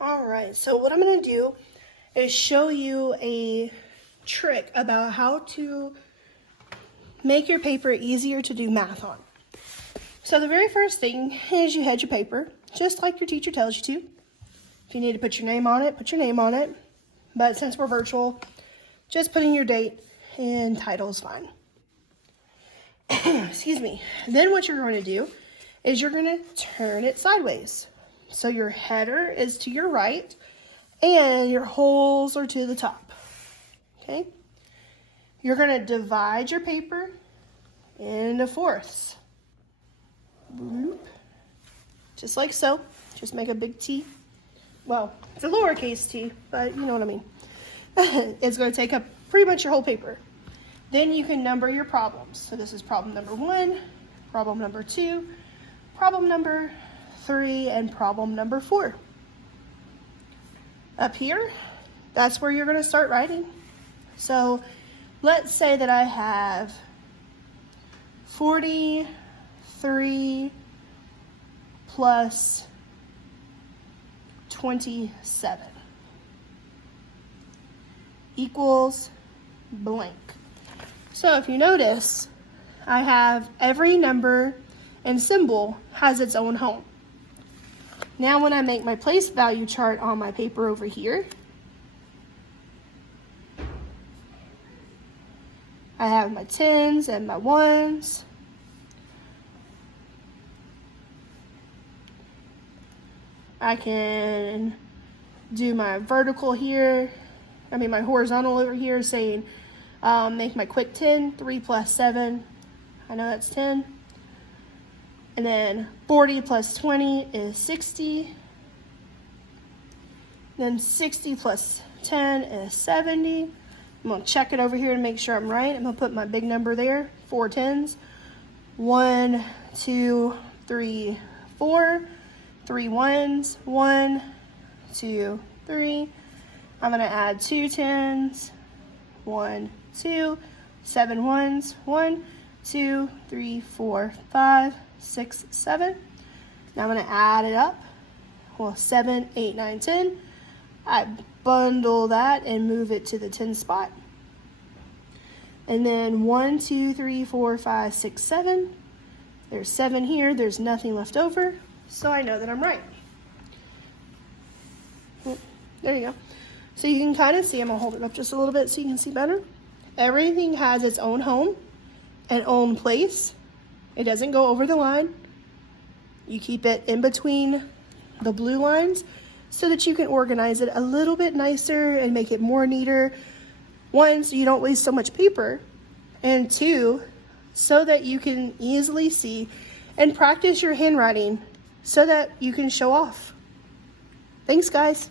All right, so what I'm going to do is show you a trick about how to make your paper easier to do math on. So the very first thing is you head your paper, just like your teacher tells you to. If you need to put your name on it, put your name on it. But since we're virtual, just putting your date and title is fine. Excuse me. Then what you're going to do is you're going to turn it sideways. So your header is to your right and your holes are to the top. Okay? You're going to divide your paper into fourths. Bloop. Just like so. Just make a big T. Well, it's a lowercase t, but you know what I mean. It's going to take up pretty much your whole paper. Then you can number your problems. So this is problem number 1, problem number 2, problem number 3, and problem number 4. Up here, that's where you're going to start writing. So let's say that I have 43 plus 27 equals blank. So if you notice, I have every number and symbol has its own home. Now when I make my place value chart on my paper over here, I have my 10s and my 1s. I can do my vertical here, my horizontal over here saying make my quick 10, 3 plus 7, I know that's 10. And then 40 plus 20 is 60. Then 60 plus 10 is 70. I'm gonna check it over here to make sure I'm right. I'm gonna put my big number there, 4 10s. 1, 2, 3, 4. 3 1s, 1, 2, 3. I'm gonna add 2 10s, 1, 2, 7 1s, 1, 2, 3, 4, 5, 6, 7. Now I'm gonna add it up. Well, 7, 8, 9, 10. I bundle that and move it to the 10 spot. And then 1, 2, 3, 4, 5, 6, 7. There's 7 here, there's nothing left over. So I know that I'm right. There you go. So you can kind of see, I'm gonna hold it up just a little bit so you can see better. Everything has its own home and own place. It doesn't go over the line. You keep it in between the blue lines so that you can organize it a little bit nicer and make it more neater. 1, so you don't waste so much paper. And 2, so that you can easily see and practice your handwriting so that you can show off. Thanks, guys.